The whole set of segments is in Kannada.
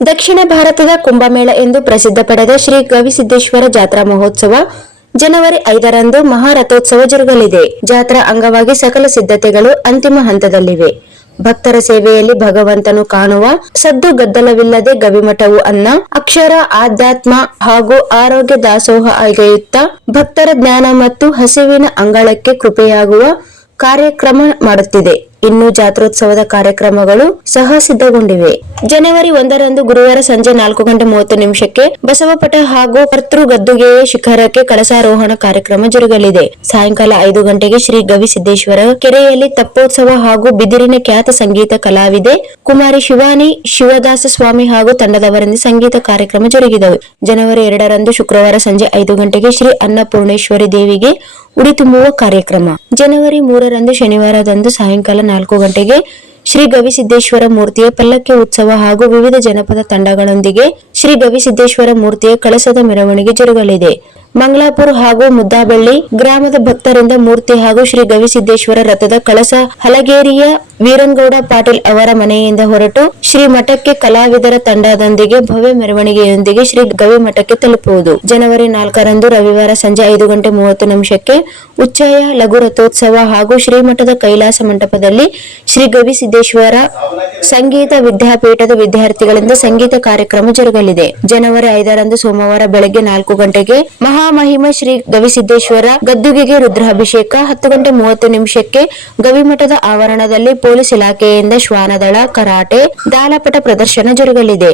ದಕ್ಷಿಣ ಭಾರತದ ಕುಂಭಮೇಳ ಎಂದು ಪ್ರಸಿದ್ಧ ಪಡೆದ ಶ್ರೀ ಗವಿಸಿದ್ದೇಶ್ವರ ಜಾತ್ರಾ ಮಹೋತ್ಸವ ಜನವರಿ 5ರಂದು ಮಹಾರಥೋತ್ಸವ ಜರುಗಲಿದೆ. ಜಾತ್ರಾ ಅಂಗವಾಗಿ ಸಕಲ ಸಿದ್ಧತೆಗಳು ಅಂತಿಮ ಹಂತದಲ್ಲಿವೆ. ಭಕ್ತರ ಸೇವೆಯಲ್ಲಿ ಭಗವಂತನು ಕಾಣುವ ಸದ್ದು ಗದ್ದಲವಿಲ್ಲದೆ ಗವಿಮಠವು ಅನ್ನ, ಅಕ್ಷರ, ಆಧ್ಯಾತ್ಮ ಹಾಗೂ ಆರೋಗ್ಯ ದಾಸೋಹ ಆಗೈಯುತ್ತ ಭಕ್ತರ ಜ್ಞಾನ ಮತ್ತು ಹಸಿವಿನ ಅಂಗಳಕ್ಕೆ ಕೃಪೆಯಾಗುವ ಕಾರ್ಯಕ್ರಮ ಮಾಡುತ್ತಿದೆ. ಇನ್ನು ಜಾತ್ರೋತ್ಸವದ ಕಾರ್ಯಕ್ರಮಗಳು ಸಹ ಸಿದ್ಧಗೊಂಡಿವೆ. ಜನವರಿ 1ರಂದು ಗುರುವಾರ ಸಂಜೆ 4:30 ಬಸವಪಟ ಹಾಗೂ ಕರ್ತೃ ಗದ್ದುಗೆಯ ಶಿಖರಕ್ಕೆ ಕಳಸಾರೋಹಣ ಕಾರ್ಯಕ್ರಮ ಜರುಗಲಿದೆ. ಸಾಯಂಕಾಲ 5 ಗಂಟೆಗೆ ಶ್ರೀ ಗವಿಸಿದ್ದೇಶ್ವರ ಕೆರೆಯಲ್ಲಿ ತಪ್ಪೋತ್ಸವ ಹಾಗೂ ಬಿದಿರಿನ ಖ್ಯಾತ ಸಂಗೀತ ಕಲಾವಿದೆ ಕುಮಾರಿ ಶಿವಾನಿ ಶಿವದಾಸ ಸ್ವಾಮಿ ಹಾಗೂ ತಂಡದವರಿಂದ ಸಂಗೀತ ಕಾರ್ಯಕ್ರಮ ಜರುಗಿದವು. ಜನವರಿ 2ರಂದು ಶುಕ್ರವಾರ ಸಂಜೆ 5 ಗಂಟೆಗೆ ಶ್ರೀ ಅನ್ನಪೂರ್ಣೇಶ್ವರಿ ದೇವಿಗೆ ಉಡಿ ತುಂಬುವ ಕಾರ್ಯಕ್ರಮ. ಜನವರಿ 3ರಂದು ಶನಿವಾರದಂದು ಸಾಯಂಕಾಲ 4 ಗಂಟೆಗೆ ಶ್ರೀ ಗವಿಸಿದ್ದೇಶ್ವರ ಮೂರ್ತಿಯ ಪಲ್ಲಕ್ಕಿ ಉತ್ಸವ ಹಾಗೂ ವಿವಿಧ ಜನಪದ ತಂಡಗಳೊಂದಿಗೆ ಶ್ರೀ ಗವಿಸಿದ್ದೇಶ್ವರ ಮೂರ್ತಿಯ ಕಳಸದ ಮೆರವಣಿಗೆ ಜರುಗಲಿದೆ. ಮಂಗಳಾಪುರ ಹಾಗೂ ಮುದ್ದಾಬಳ್ಳಿ ಗ್ರಾಮದ ಭಕ್ತರಿಂದ ಮೂರ್ತಿ ಹಾಗೂ ಶ್ರೀ ಗವಿಸಿದ್ದೇಶ್ವರ ರಥದ ಕಳಸ ಹಲಗೇರಿಯ ವೀರಂಗೌಡ ಪಾಟೀಲ್ ಅವರ ಮನೆಯಿಂದ ಹೊರಟು ಶ್ರೀ ಮಠಕ್ಕೆ ಕಲಾವಿದರ ತಂಡದೊಂದಿಗೆ ಭವ್ಯ ಮೆರವಣಿಗೆಯೊಂದಿಗೆ ಶ್ರೀ ಗವಿ ಮಠಕ್ಕೆ ತಲುಪುವುದು. ಜನವರಿ 4ರಂದು ರವಿವಾರ ಸಂಜೆ 5:30 ಉಚ್ಚಾಯ ಲಘು ರಥೋತ್ಸವ ಹಾಗೂ ಶ್ರೀಮಠದ ಕೈಲಾಸ ಮಂಟಪದಲ್ಲಿ ಶ್ರೀ ಗವಿಸಿದ್ದೇಶ್ವರ ಸಂಗೀತ ವಿದ್ಯಾಪೀಠದ ವಿದ್ಯಾರ್ಥಿಗಳಿಂದ ಸಂಗೀತ ಕಾರ್ಯಕ್ರಮ ಜರುಗಲಿದೆ. ಜನವರಿ 5ರಂದು ಸೋಮವಾರ ಬೆಳಗ್ಗೆ 4 ಗಂಟೆಗೆ ಮಹಾಮಹಿಮ ಶ್ರೀ ಗವಿಸಿದ್ದೇಶ್ವರ ಗದ್ದುಗೆಗೆ ರುದ್ರಾಭಿಷೇಕ. 10:30 ಗವಿಮಠದ ಆವರಣದಲ್ಲಿ ಪೊಲೀಸ್ ಇಲಾಖೆಯಿಂದ ಶ್ವಾನದಳ, ಕರಾಟೆ, ದಾಳಪಟ ಪ್ರದರ್ಶನ ಜರುಗಲಿದೆ.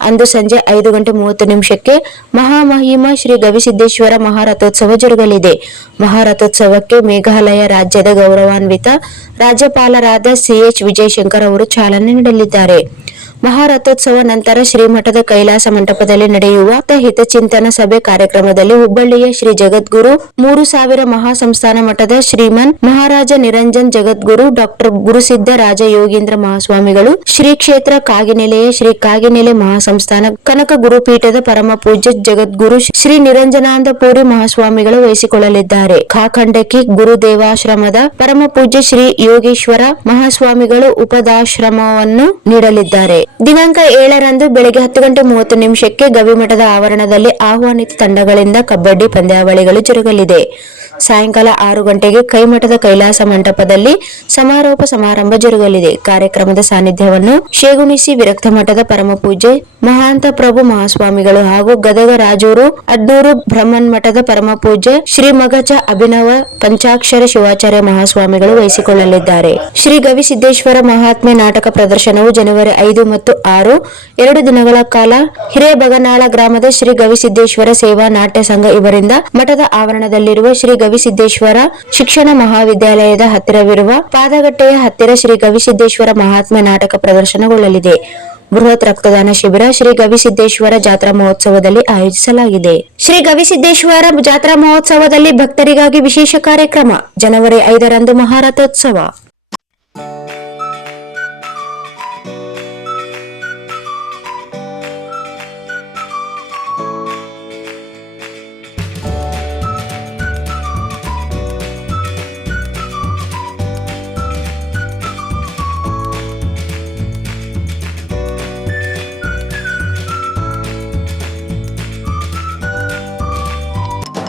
ಅಂದು ಸಂಜೆ 5:30 ಮಹಾಮಹಿಮ ಶ್ರೀ ಗವಿಸಿದ್ದೇಶ್ವರ ಮಹಾರಥೋತ್ಸವ ಜರುಗಲಿದೆ. ಮಹಾರಥೋತ್ಸವಕ್ಕೆ ಮೇಘಾಲಯ ರಾಜ್ಯದ ಗೌರವಾನ್ವಿತ ರಾಜ್ಯಪಾಲರಾದ CH ವಿಜಯಶಂಕರ್ ಅವರು ಚಾಲನೆ ನೀಡಲಿದ್ದಾರೆ. ಮಹಾರಥೋತ್ಸವ ನಂತರ ಶ್ರೀಮಠದ ಕೈಲಾಸ ಮಂಟಪದಲ್ಲಿ ನಡೆಯುವ ಹಿತಚಿಂತನ ಸಭೆ ಕಾರ್ಯಕ್ರಮದಲ್ಲಿ ಹುಬ್ಬಳ್ಳಿಯ ಶ್ರೀ ಜಗದ್ಗುರು 3000 ಮಹಾಸಂಸ್ಥಾನ ಮಠದ ಶ್ರೀಮನ್ ಮಹಾರಾಜ ನಿರಂಜನ್ ಜಗದ್ಗುರು ಡಾಕ್ಟರ್ ಗುರುಸಿದ್ಧ ರಾಜ ಯೋಗೀಂದ್ರ ಮಹಾಸ್ವಾಮಿಗಳು, ಶ್ರೀ ಕ್ಷೇತ್ರ ಕಾಗಿನೆಲೆಯ ಶ್ರೀ ಕಾಗಿನೆಲೆ ಮಹಾಸಂಸ್ಥಾನ ಕನಕ ಗುರುಪೀಠದ ಪರಮ ಪೂಜ್ಯ ಜಗದ್ಗುರು ಶ್ರೀ ನಿರಂಜನಾನಂದಪುರಿ ಮಹಾಸ್ವಾಮಿಗಳು ವಹಿಸಿಕೊಳ್ಳಲಿದ್ದಾರೆ. ಖಾಖಂಡಕಿ ಗುರುದೇವಾಶ್ರಮದ ಪರಮ ಪೂಜ್ಯ ಶ್ರೀ ಯೋಗೇಶ್ವರ ಮಹಾಸ್ವಾಮಿಗಳು ಉಪದಾಶ್ರಮವನ್ನು ನೀಡಲಿದ್ದಾರೆ. ದಿನಾಂಕ 7ರಂದು ಬೆಳಗ್ಗೆ 10:30 ಗವಿಮಠದ ಆವರಣದಲ್ಲಿ ಆಹ್ವಾನಿತ ತಂಡಗಳಿಂದ ಕಬಡ್ಡಿ ಪಂದ್ಯಾವಳಿಗಳು ಜರುಗಲಿದೆ. ಸಾಯಂಕಾಲ 6 ಗಂಟೆಗೆ ಕೈಮಠದ ಕೈಲಾಸ ಮಂಟಪದಲ್ಲಿ ಸಮಾರೋಪ ಸಮಾರಂಭ ಜರುಗಲಿದೆ. ಕಾರ್ಯಕ್ರಮದ ಸಾನ್ನಿಧ್ಯವನ್ನು ಶೇಗುಣಿಸಿ ವಿರಕ್ತ ಮಠದ ಪರಮ ಪೂಜ್ಯ ಮಹಾಂತ ಪ್ರಭು ಮಹಾಸ್ವಾಮಿಗಳು ಹಾಗೂ ಗದಗ ರಾಜೂರು ಅಡ್ನೂರು ಬ್ರಹ್ಮನ್ ಮಠದ ಪರಮ ಪೂಜ್ಯ ಶ್ರೀ ಮಗಚ ಅಭಿನವ ಪಂಚಾಕ್ಷರ ಶಿವಾಚಾರ್ಯ ಮಹಾಸ್ವಾಮಿಗಳು ವಹಿಸಿಕೊಳ್ಳಲಿದ್ದಾರೆ. ಶ್ರೀ ಗವಿಸಿದ್ದೇಶ್ವರ ಮಹಾತ್ಮೆ ನಾಟಕ ಪ್ರದರ್ಶನವು ಜನವರಿ 5 ಮತ್ತು 6 2 ದಿನಗಳ ಕಾಲ ಹಿರೇಬಗನಾಳ ಗ್ರಾಮದ ಶ್ರೀ ಗವಿಸಿದ್ದೇಶ್ವರ ಸೇವಾ ನಾಟ್ಯ ಸಂಘ ಇವರಿಂದ ಮಠದ ಆವರಣದಲ್ಲಿರುವ ಶ್ರೀ ಗವಿಸಿದ್ದೇಶ್ವರ ಶಿಕ್ಷಣ ಮಹಾವಿದ್ಯಾಲಯದ ಹತ್ತಿರವಿರುವ ಪಾದಗಟ್ಟೆಯ ಹತ್ತಿರ ಶ್ರೀ ಗವಿಸಿದ್ದೇಶ್ವರ ಮಹಾತ್ಮೆ ನಾಟಕ ಪ್ರದರ್ಶನಗೊಳ್ಳಲಿದೆ. ಬೃಹತ್ ರಕ್ತದಾನ ಶಿಬಿರ ಶ್ರೀ ಗವಿಸಿದ್ದೇಶ್ವರ ಜಾತ್ರಾ ಮಹೋತ್ಸವದಲ್ಲಿ ಆಯೋಜಿಸಲಾಗಿದೆ. ಶ್ರೀ ಗವಿಸಿದ್ದೇಶ್ವರ ಜಾತ್ರಾ ಮಹೋತ್ಸವದಲ್ಲಿ ಭಕ್ತರಿಗಾಗಿ ವಿಶೇಷ ಕಾರ್ಯಕ್ರಮ. ಜನವರಿ 5ರಂದು ಮಹಾರಥೋತ್ಸವ.